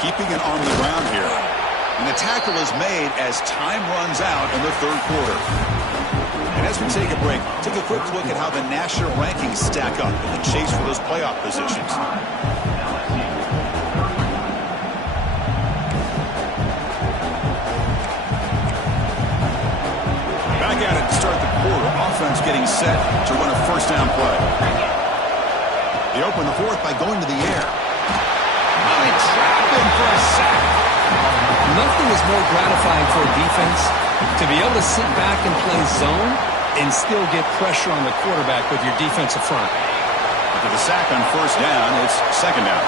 Keeping it on the ground here. And the tackle is made as time runs out in the third quarter. And as we take a break, take a quick look at how the national rankings stack up in the chase for those playoff positions. Back at it to start the quarter. Offense getting set to run a first down play. They open the fourth by going to the air. Oh, they trap him for a sack. Nothing is more gratifying for a defense to be able to sit back and play zone and still get pressure on the quarterback with your defensive front. After the sack on first down, it's second down.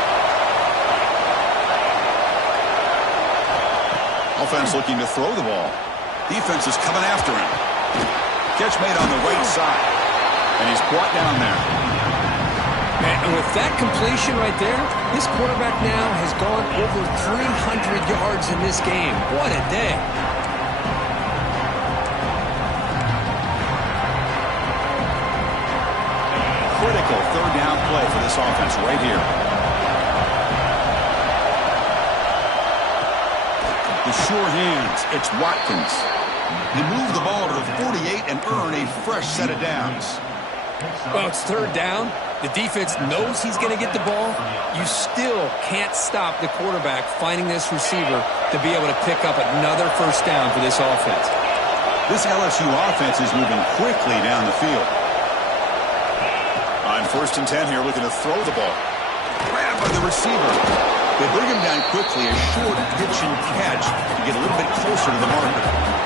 Offense looking to throw the ball. Defense is coming after him. Catch made on the right side. And he's brought down there. And with that completion right there, this quarterback now has gone over 300 yards in this game. What a day. Critical third down play for this offense right here. The sure hands, it's Watkins. They move the ball to the 48 and earn a fresh set of downs. Well, it's third down. The defense knows he's going to get the ball. You still can't stop the quarterback finding this receiver to be able to pick up another first down for this offense. This LSU offense is moving quickly down the field. On first and 10 here, looking to throw the ball. Grabbed by the receiver. They bring him down quickly, a short pitch and catch to get a little bit closer to the marker.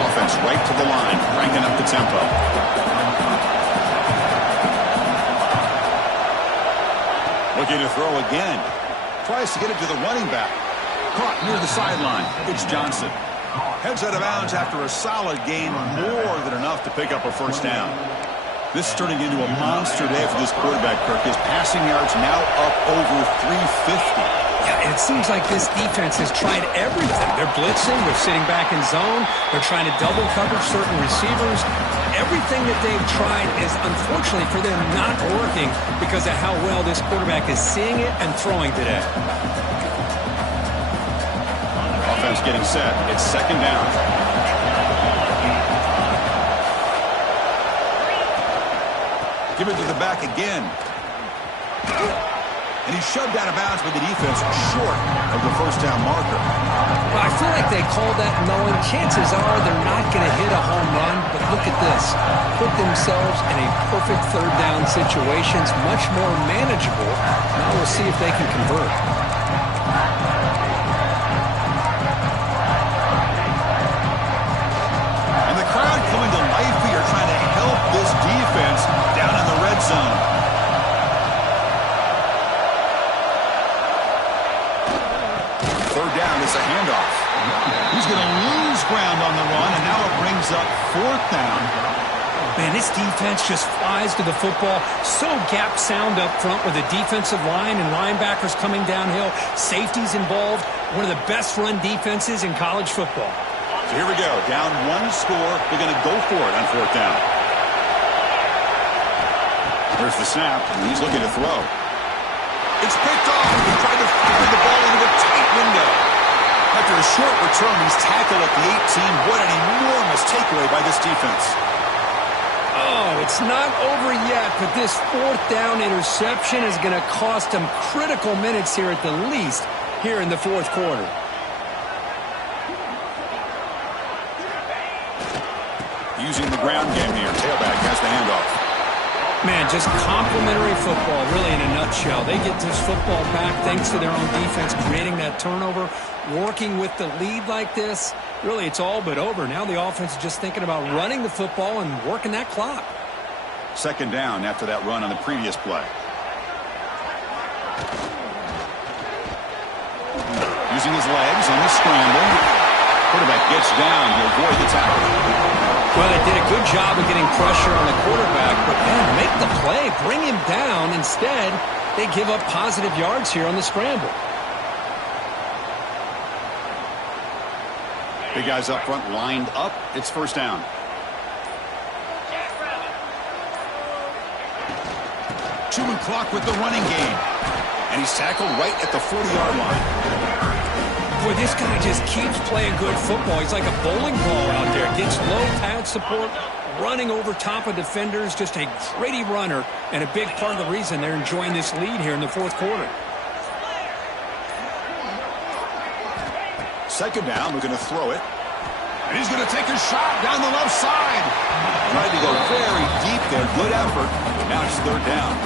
Offense right to the line, cranking up the tempo. Looking to throw again. Tries to get it to the running back. Caught near the sideline. It's Johnson. Heads out of bounds after a solid gain, more than enough to pick up a first down. This is turning into a monster day for this quarterback, Kirk. His passing yards now up over 350. Yeah, and it seems like this defense has tried everything. They're blitzing, they're sitting back in zone, they're trying to double cover certain receivers. Everything that they've tried is, unfortunately for them, not working because of how well this quarterback is seeing it and throwing today. Offense getting set. It's second down. Give it to the back again. And he's shoved out of bounds by the defense short of the first down marker. Well, I feel like they called that knowing chances are they're not going to hit a home run, but look at this. Put themselves in a perfect third down situation. It's much more manageable. Now we'll see if they can convert. And the crowd coming to life here, trying to help this defense down in the red zone. Third down, it's a handoff. He's going to lose ground on the run, and now it brings up fourth down. Man, this defense just flies to the football. So gap sound up front with the defensive line and linebackers coming downhill. Safeties involved. One of the best run defenses in college football. So here we go. Down one score. They're going to go for it on fourth down. There's the snap, and he's looking to throw. It's picked off. He tried to fire the ball into a tight window. After a short return, he's tackled at the 18. What an enormous takeaway by this defense. Oh, it's not over yet, but this fourth down interception is going to cost them critical minutes here at the least here in the fourth quarter. Using the ground game here. Tailback has the handoff. Man, just complimentary football, really in a nutshell. They get this football back thanks to their own defense, creating that turnover, working with the lead like this. Really, it's all but over. Now the offense is just thinking about running the football and working that clock. Second down after that run on the previous play. Using his legs on the scramble. Quarterback gets down to avoid the tackle. Well, they did a good job of getting pressure on the quarterback, but man, make the play, bring him down. Instead, they give up positive yards here on the scramble. Big guys up front lined up. It's first down. Chewing clock with the running game. And he's tackled right at the 40-yard line. Boy, this guy just keeps playing good football. He's like a bowling ball out there. Gets low pad support, running over top of defenders. Just a gritty runner, and a big part of the reason they're enjoying this lead here in the fourth quarter. Second down, we're going to throw it. And he's going to take a shot down the left side. Tried to go very deep there. Good effort. Now it's third down.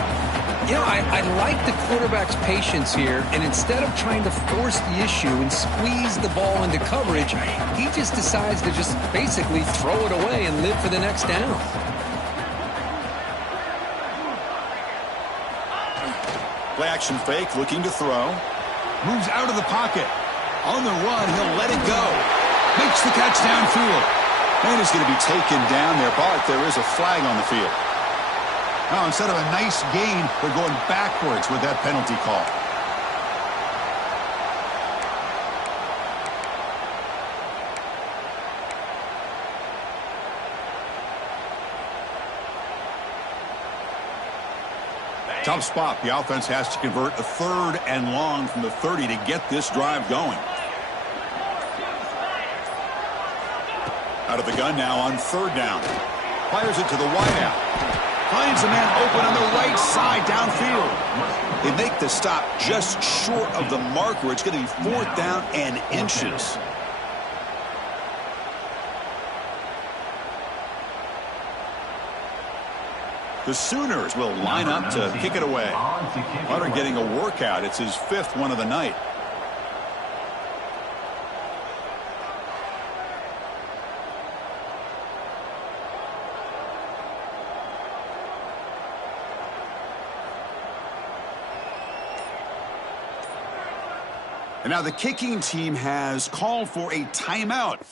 You know, I like the quarterback's patience here, and instead of trying to force the issue and squeeze the ball into coverage, he just decides to just basically throw it away and live for the next down. Play action fake, looking to throw. Moves out of the pocket. On the run, he'll let it go. Makes the catch downfield. And he's going to be taken down there, but there is a flag on the field. Now, instead of a nice gain, they're going backwards with that penalty call. Tough spot. The offense has to convert a third and long from the 30 to get this drive going. Out of the gun now on third down. Fires it to the wideout. Finds a man open on the right side downfield. They make the stop just short of the marker. It's going to be fourth down and inches. The Sooners will line up to kick it away. Hunter getting a workout. It's his fifth one of the night. And now the kicking team has called for a timeout.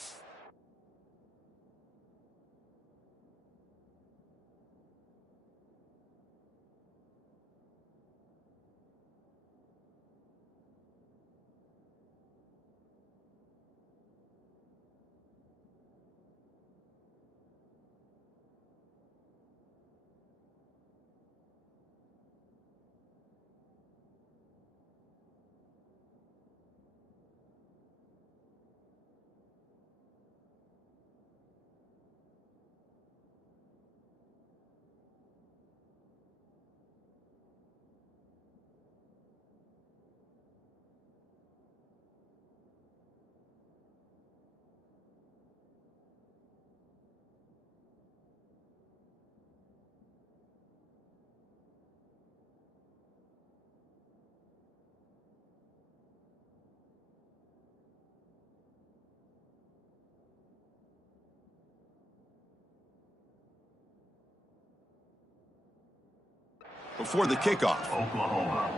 Before the kickoff. Oklahoma.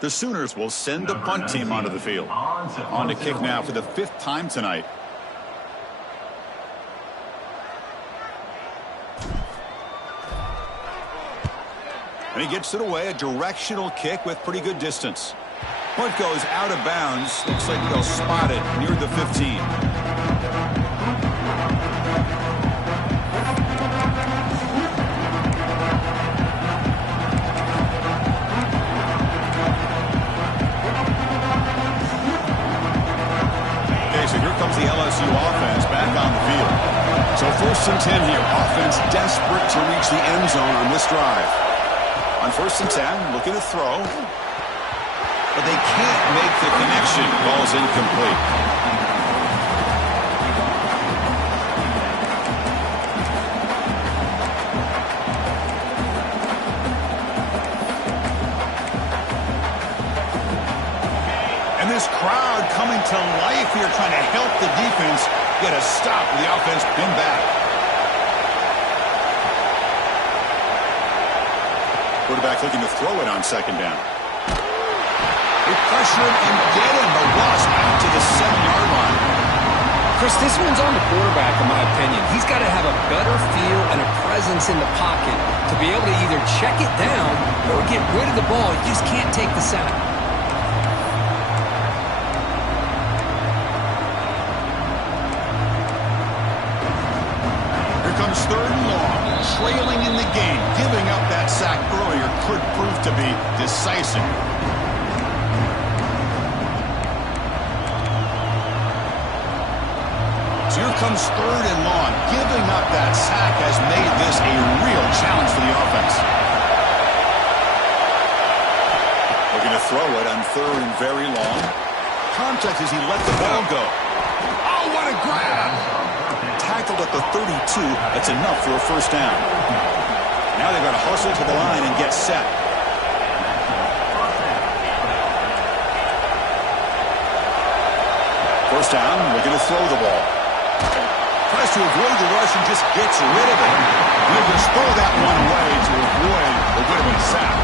The Sooners will send the punt team onto the field. On to kick now for the 5th time tonight. And he gets it away, a directional kick with pretty good distance. Punt goes out of bounds. Looks like they'll spot it near the 15. The LSU offense back on the field. So 1st and 10 here. Offense desperate to reach the end zone on this drive. On 1st and 10, looking to throw. But they can't make the connection. Ball's incomplete. Crowd coming to life here, trying to help the defense get a stop with the offense pinned back. Quarterback looking to throw it on 2nd down. They pressure him and get him, but lost out to the 7-yard line. Chris, this one's on the quarterback, in my opinion. He's got to have a better feel and a presence in the pocket to be able to either check it down or get rid of the ball. You just can't take the sack. Comes 3rd and long, trailing in the game. Giving up that sack earlier could prove to be decisive. So here comes 3rd and long. Giving up that sack has made this a real challenge for the offense. Looking to throw it on 3rd and very long. Contact as he let the ball go. Oh, what a grab! Tackled at the 32. That's enough for a 1st down. Now they've got to hustle to the line and get set. First down, we're going to throw the ball. Tries to avoid the rush and just gets rid of it. He'll just throw that one away to avoid what would have been a sack.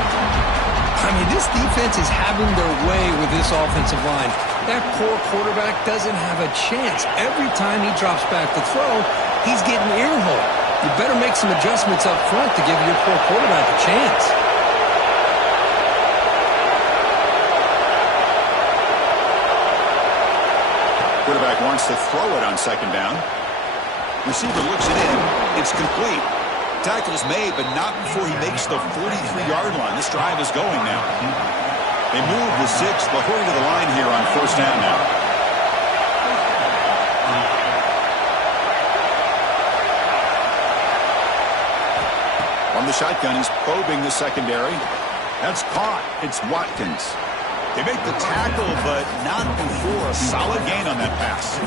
I mean, this defense is having their way with this offensive line. That poor quarterback doesn't have a chance. Every time he drops back to throw, he's getting earholed. You better make some adjustments up front to give your poor quarterback a chance. Quarterback wants to throw it on 2nd down. Receiver looks it in. It's complete. Tackle's made, but not before he makes the 43-yard line. This drive is going now. They move the 6. They'll hurry to the line here on 1st down now. On the shotgun, he's probing the secondary. That's caught. It's Watkins. They make the tackle, but not before a solid gain on that pass.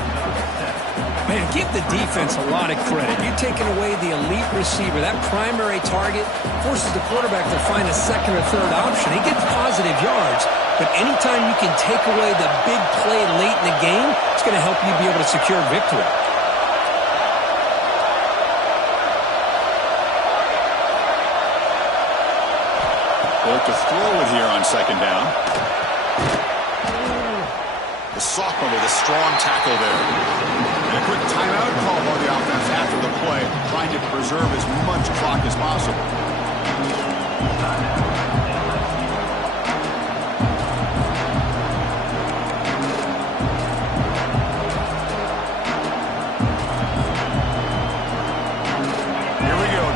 Man, give the defense a lot of credit. You're taking away the elite receiver. That primary target forces the quarterback to find a 2nd or 3rd option. He gets positive yards, but anytime you can take away the big play late in the game, it's going to help you be able to secure victory. – 2 here on second down. The sophomore with a strong tackle there. And a quick timeout call by the offense after the play, trying to preserve as much clock as possible.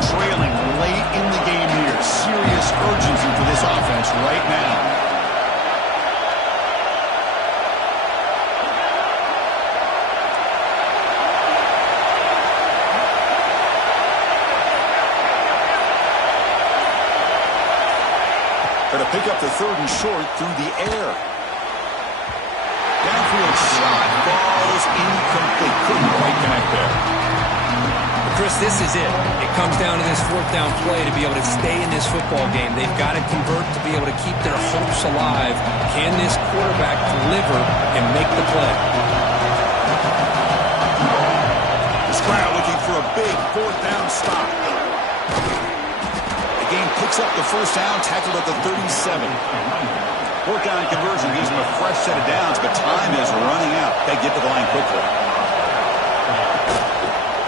Trailing late in the game here. Serious urgency for this offense right now. Going to pick up the third and short through the air. Downfield shot falls incomplete. Couldn't quite connect there. Chris, this is it. It comes down to this fourth down play to be able to stay in this football game. They've got to convert to be able to keep their hopes alive. Can this quarterback deliver and make the play? This crowd looking for a big fourth down stop. The game picks up the first down, tackled at the 37. Fourth down conversion gives them a fresh set of downs, but time is running out. They get to the line quickly.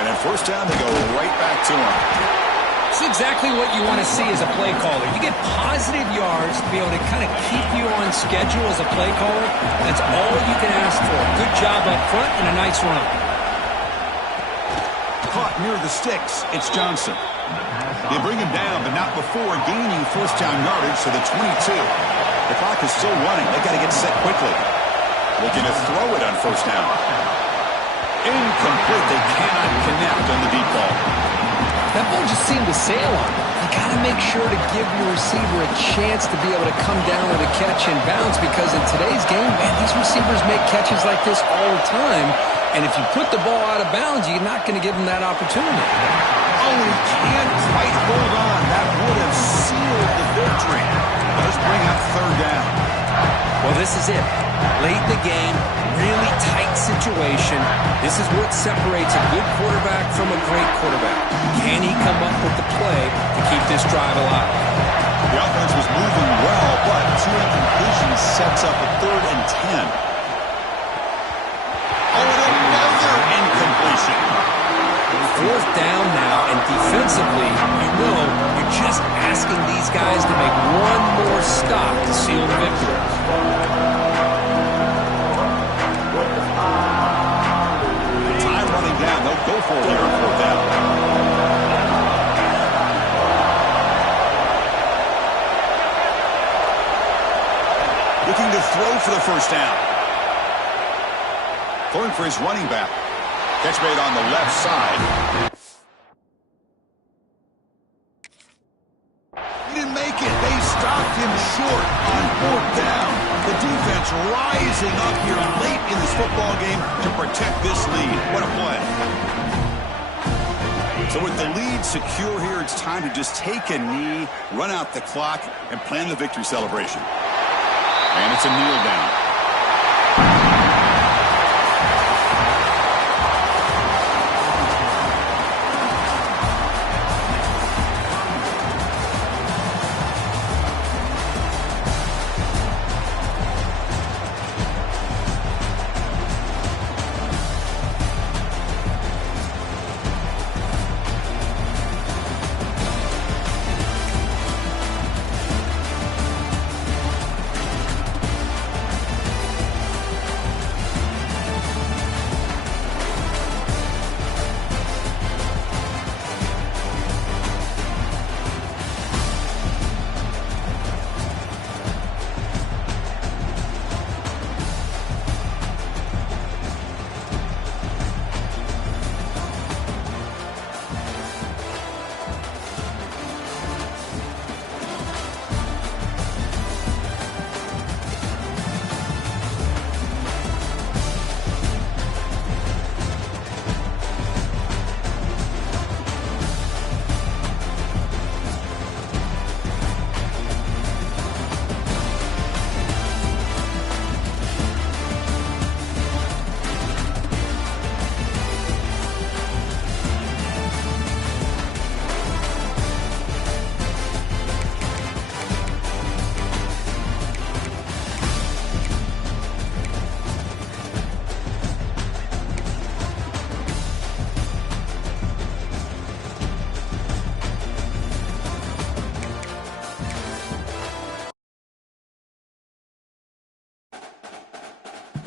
And at first down, they go right back to him. It's exactly what you want to see as a play caller. You get positive yards to be able to kind of keep you on schedule as a play caller. That's all you can ask for. Good job up front and a nice run. Caught near the sticks. It's Johnson. They bring him down, but not before gaining first down yardage to the 22. The clock is still running. They got to get set quickly. Looking to throw it on first down. Incomplete. They cannot connect on the deep ball. That ball just seemed to sail on them. You got to make sure to give your receiver a chance to be able to come down with a catch and bounce, because in today's game, man, these receivers make catches like this all the time. And if you put the ball out of bounds, you're not going to give them that opportunity. Oh, he can't quite hold on. That would have sealed the victory. Does bring up third down. Well, this is it. Late in the game, really tight situation. This is what separates a good quarterback from a great quarterback. Can he come up with the play to keep this drive alive? The offense was moving well, but two incompletions sets up a 3rd and 10. Oh, and another incompletion. Fourth down now, and defensively, you know, you're just asking these guys to make one more stop to seal the victory. Time running down. They'll go for it here on fourth down. Looking to throw for the first down. Going for his running back. Catch made on the left side. He didn't make it. They stopped him short on fourth down. The defense rising up here late in this football game to protect this lead. What a play. So with the lead secure here, it's time to just take a knee, run out the clock, and plan the victory celebration. And it's a kneel down.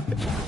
10.